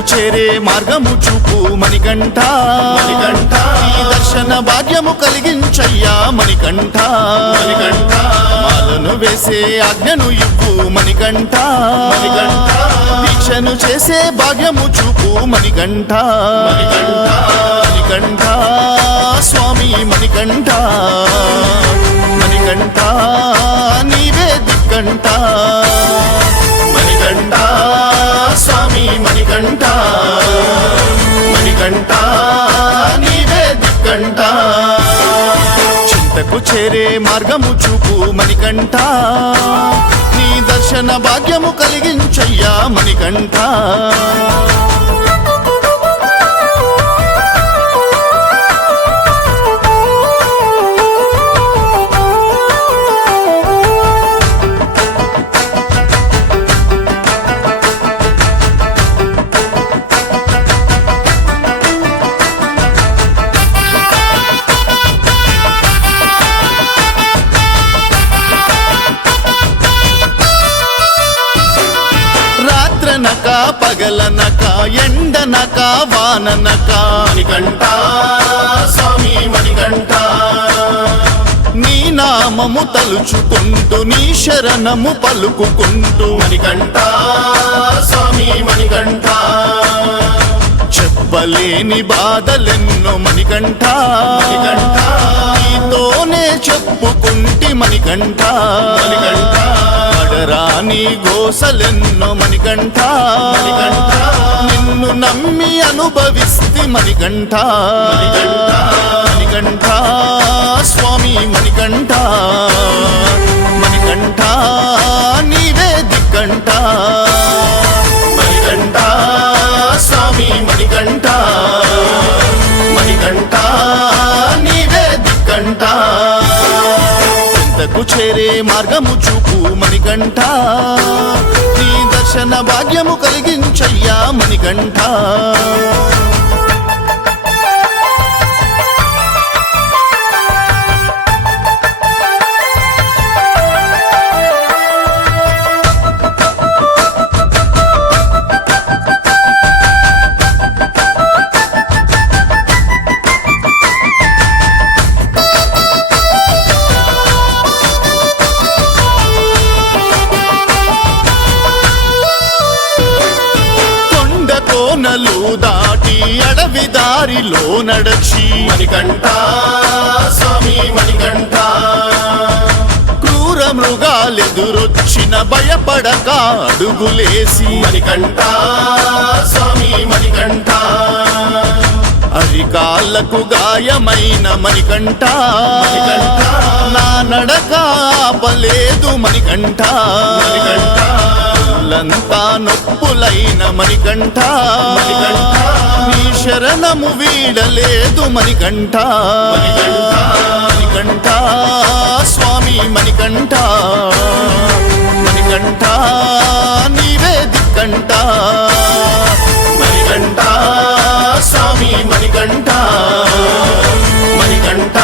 చింతకు చేరే మార్గము చూపు మణికంఠ మణికంఠ నీ దర్శన భాగ్యము కలిగించయ్యా మణికంఠ మణికంఠ మాలను వేసే ఆజ్ఞను ఇవ్వు మణికంఠ మణికంఠ దీక్షను చేసే భాగ్యము చూపు మణికంఠ మణికంఠ మణికంఠ స్వామి మణికంఠ మణికంఠ నీవే దిక్కంఠ మణికంఠ స్వామి మణికంఠ మణికంఠ నీవే దిక్కంఠ చింతకు చేరే మార్గము చూపు మణికంఠ నీ దర్శన భాగ్యము కలిగించయ్యా మణికంఠ రాత్రనక పగలనక ఎండనక వాననక మణికంఠ స్వామి మణికంఠ నీ నామము తలుచుకుంటూ నీ శరణము పలుకుకుంటూ మణికంఠ స్వామి మణికంఠ చెప్పలేని బాధలెన్నో మణికంఠ మణికంఠ నీతోనే చెప్పుకుంటి మణికంఠ మణికంఠ పడరాని గోసలెన్నో మణికంఠ మణికంఠ నిన్ను నమ్మి అనుభవిస్తి మణికంఠ మణికంఠ మణికంఠ స్వామి మణికంఠ మణికంఠ నీవే దిక్కంఠ మణికంఠ స్వామి మణికంఠ మణికంఠ నీవే దిక్కంఠ చింతకు చేరే మార్గము చూపు మణికంఠ నీ దర్శన భాగ్యము కలిగించయ్యా మణికంఠ కొండ కోనలు దాటి అడవి దారిలో నడచి మణికంఠ స్వామి మణికంఠ క్రూర మృగాలెదురొచ్చిన భయపడక అడుగులేసి మణికంఠ స్వామి మణికంఠ అరికాళ్ళకు గాయమైన మణికంఠ మణికంఠ నా నడక ఆపలేదు మణికంఠ మణికంఠ లంతా నొప్పులైన మణికంఠ మణికంఠ నీ శరణము వీడలేదు మణికంఠ మణికంఠ మణికంఠ స్వామి మణికంఠ మణికంఠ నీవే దిక్కంఠ మణికంఠ స్వామి మణికంఠ మణికంఠ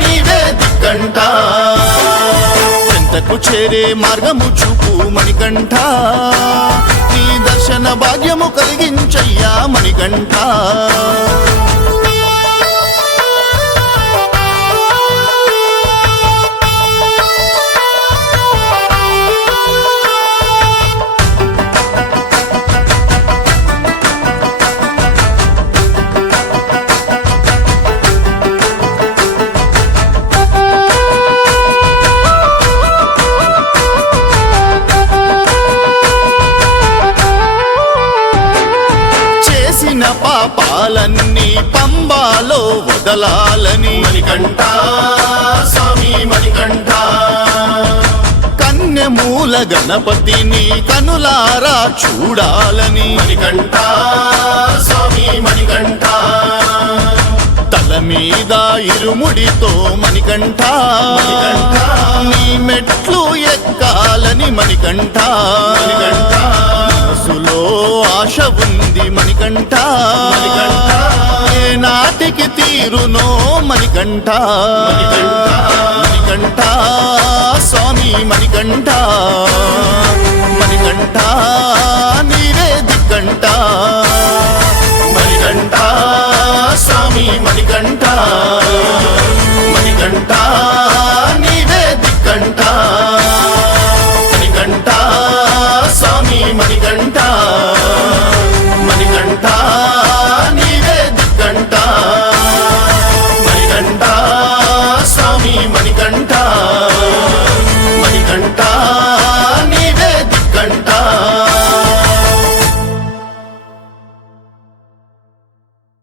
నీవే దిక్కంఠ చింతకు చేరే మార్గము చూపు మణికంఠ నీ దర్శన భాగ్యము కలిగించయ్యా మణికంఠ చేసిన పాపాలన్నీ పంబాలో వదలాలని మణికంఠ స్వామి మణికంఠ కన్యమూల గణపతిని కనులారా చూడాలని మణికంఠ స్వామి మణికంఠ తల మీద ఇరుముడితో మణికంఠ మణికంఠ నీ మెట్లు ఎక్కాలని మణికంఠ మణికంఠ మనసులో ఆశ ఉంది మణికంఠ మణికంఠ ఏ నాటికి తీరునో మణికంఠ మణికంఠ మణికంఠ స్వామి మణికంఠ